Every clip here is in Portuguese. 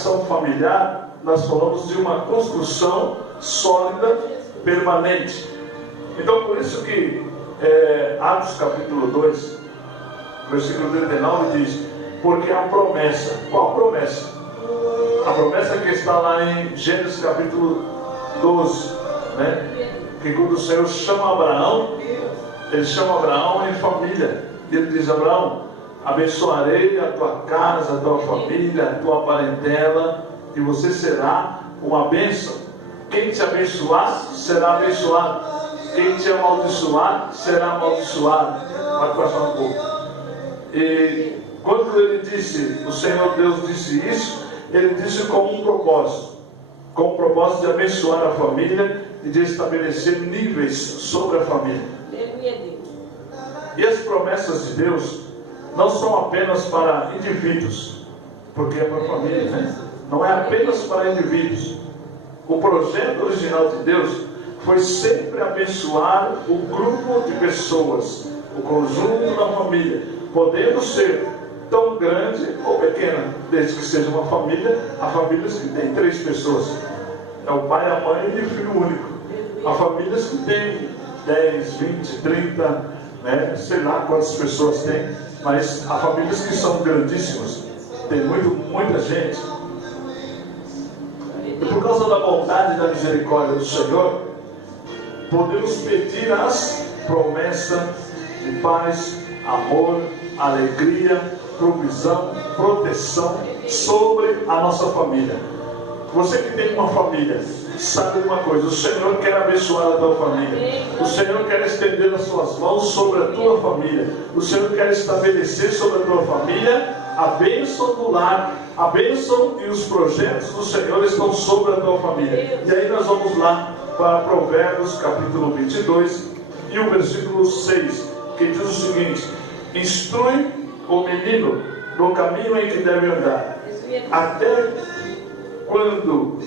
ação familiar, nós falamos de uma construção sólida, permanente. Então, por isso que Atos capítulo 2, versículo 39 diz: porque a promessa, qual promessa? A promessa que está lá em Gênesis capítulo 12, né? Que quando o Senhor chama Abraão, ele chama Abraão em família. Ele diz: Abraão, abençoarei a tua casa, a tua família, a tua parentela, e você será uma bênção. Quem te abençoar, será abençoado. Quem te amaldiçoar, será amaldiçoado. Pode passar um pouco. E quando ele disse, o Senhor Deus disse isso, ele disse com um propósito. Com o propósito de abençoar a família e de estabelecer níveis sobre a família. E as promessas de Deus não são apenas para indivíduos, porque é para a família, né? Não é apenas para indivíduos. O projeto original de Deus foi sempre abençoar o grupo de pessoas, o conjunto da família, podendo ser tão grande ou pequena, desde que seja uma família. Há famílias que têm 3 pessoas, é o pai, a mãe e o filho único. Há famílias que têm 10, 20, 30, né? Sei lá quantas pessoas tem, mas há famílias que são grandíssimas, tem muita gente. E por causa da bondade e da misericórdia do Senhor, podemos pedir as promessas de paz, amor, alegria, provisão, proteção sobre a nossa família. Você que tem uma família, sabe uma coisa: o Senhor quer abençoar a tua família. O Senhor quer estender as suas mãos sobre a tua família. O Senhor quer estabelecer sobre a tua família a bênção do lar. A bênção e os projetos do Senhor estão sobre a tua família. E aí nós vamos lá para Provérbios capítulo 22 e o versículo 6, que diz o seguinte: instrui o menino no caminho em que deve andar, até quando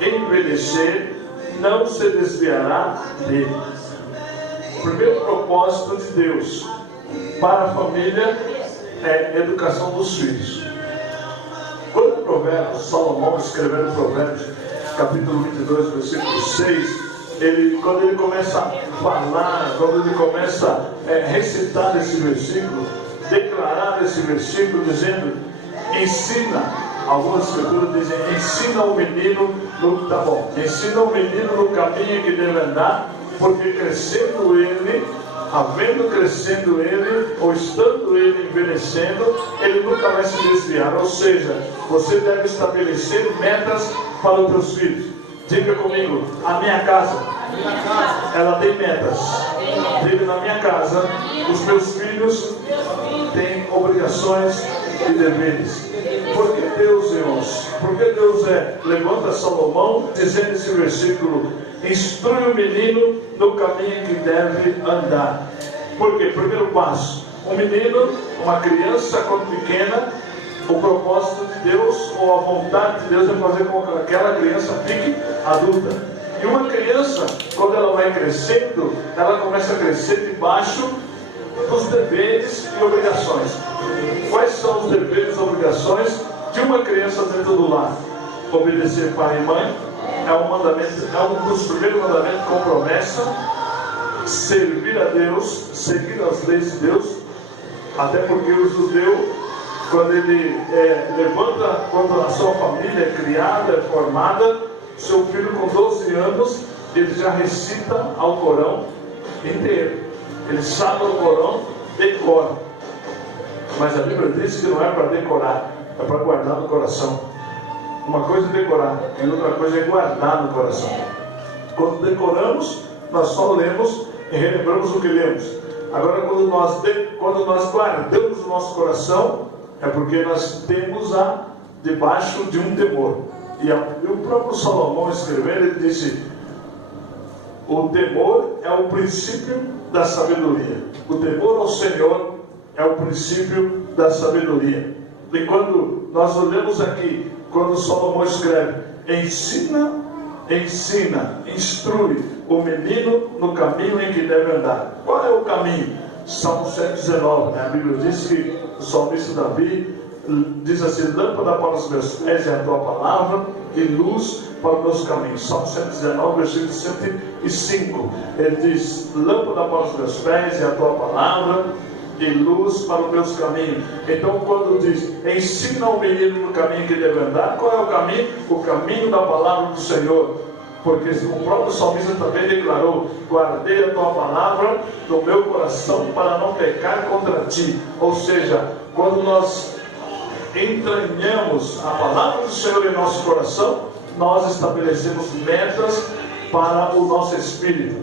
envelhecer, não se desviará dele. O primeiro propósito de Deus para a família é a educação dos filhos. Quando Provérbios, Salomão escrevendo Provérbios capítulo 22, versículo 6, quando ele começa a falar, quando ele começa a recitar esse versículo, declarar esse versículo, dizendo: ensina. Algumas escrituras dizem: ensina o menino no, tá bom, ensina o menino no caminho que deve andar, porque crescendo ele, havendo crescendo ele, ou estando ele envelhecendo, ele nunca vai se desviar. Ou seja, você deve estabelecer metas para os teus filhos. Diga comigo: a minha casa, ela tem metas. Diga: na minha casa, os meus filhos têm obrigações e deveres. Por que Deus, irmãos? Porque Deus levanta Salomão dizendo esse versículo: instrui o menino no caminho que deve andar. Por quê? Primeiro passo: um menino, uma criança quando pequena, o propósito de Deus ou a vontade de Deus é fazer com que aquela criança fique adulta. E uma criança, quando ela vai crescendo, ela começa a crescer debaixo dos deveres e obrigações. Quais são os deveres e obrigações de uma criança dentro do lar? Obedecer pai e mãe é um mandamento, é um dos primeiros mandamentos com promessa. Servir a Deus, seguir as leis de Deus, até porque o judeu, quando ele levanta, quando a sua família é criada, é formada, seu filho com 12 anos, ele já recita ao Corão inteiro. Ele sabe o Corão, decora. Mas a Bíblia diz que não é para decorar, é para guardar no coração. Uma coisa é decorar, e outra coisa é guardar no coração. Quando decoramos, nós só lemos e relembramos o que lemos. Agora, quando nós guardamos o nosso coração, é porque nós temos debaixo de um temor. E o próprio Salomão escrevendo, ele disse: o temor é o princípio da sabedoria. O temor ao Senhor é o princípio da sabedoria. E quando nós olhamos aqui, quando Salomão escreve: ensina, instrui o menino no caminho em que deve andar. Qual é o caminho? Salmo 119, né? A Bíblia diz que o salmista Davi diz assim: lâmpada para os meus pés é a tua palavra e luz para os meus caminhos. Salmo 119, versículo 105. Ele diz: lâmpada para os meus pés é a tua palavra e luz para os meus caminhos. Então, quando diz: ensina o menino no caminho que deve andar, qual é o caminho? O caminho da palavra do Senhor. Porque o próprio salmista também declarou: guardei a tua palavra no meu coração para não pecar contra ti. Ou seja, quando nós entranhamos a palavra do Senhor em nosso coração, nós estabelecemos metas para o nosso espírito,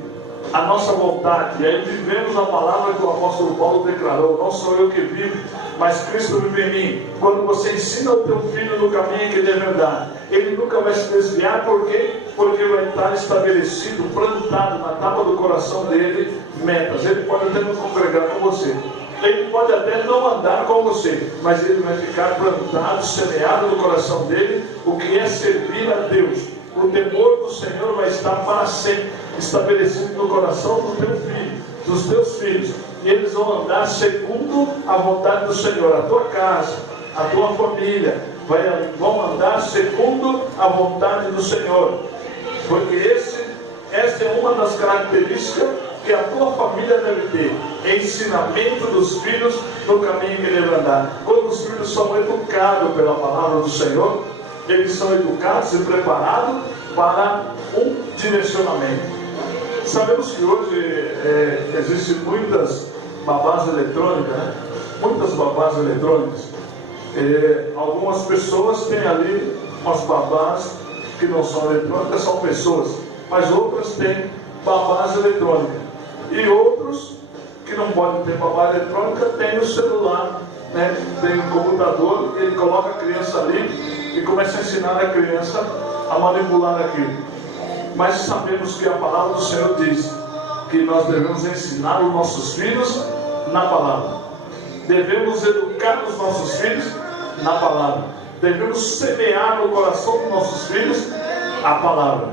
a nossa vontade, e aí vivemos a palavra que o apóstolo Paulo declarou: não sou eu que vivo, mas Cristo vive em mim. Quando você ensina o teu filho no caminho que deve andar, ele nunca vai se desviar. Por quê? Porque vai estar estabelecido, plantado na tábua do coração dele metas. Ele pode até não congregar com você, ele pode até não andar com você, mas ele vai ficar plantado, semeado no coração dele o que é servir a Deus. O temor do Senhor vai estar para sempre estabelecido no coração do teu filho, dos teus filhos, e eles vão andar segundo a vontade do Senhor. A tua casa, a tua família vão andar segundo a vontade do Senhor, porque essa é uma das características que a tua família deve ter: ensinamento dos filhos no caminho que deve andar. Quando os filhos são educados pela palavra do Senhor, eles são educados e preparados para um direcionamento. Sabemos que hoje existem muitas babás eletrônicas, né? Muitas babás eletrônicas. Algumas pessoas têm ali umas babás que não são eletrônicas, são pessoas, mas outras têm babás eletrônicas. E outros que não podem ter babá eletrônica têm o celular, né? Tem o computador, ele coloca a criança ali e começa a ensinar a criança a manipular aquilo. Mas sabemos que a palavra do Senhor diz que nós devemos ensinar os nossos filhos na palavra. Devemos educar os nossos filhos na palavra. Devemos semear no coração dos nossos filhos a palavra.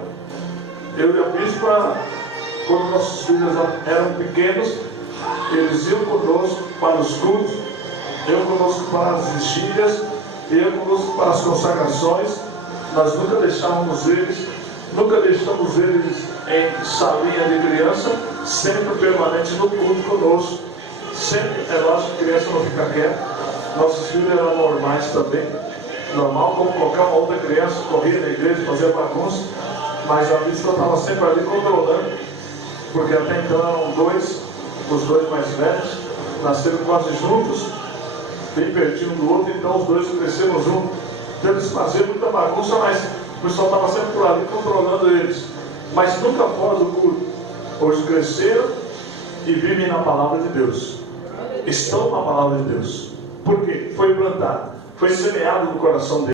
Eu e a bispa, quando nossos filhos eram pequenos, eles iam conosco para os cultos, eu conosco para as vigílias, eu conosco para as consagrações. Nós nunca deixamos eles em salinha de criança, sempre permanente no culto conosco. Sempre, é lógico que a criança não fica quieta. Nossos filhos eram normais também, normal, como qualquer uma outra criança, corria na igreja, fazia bagunça, mas a bispa estava sempre ali controlando, porque até então eram os dois mais velhos, nasceram quase juntos, bem pertinho um do outro, então os dois cresceram juntos. Então eles faziam muita bagunça, mas o pessoal estava sempre por ali controlando eles, mas nunca fora do culto. Hoje cresceram e vivem na palavra de Deus, estão na palavra de Deus. Por quê? Foi plantado, foi semeado no coração deles.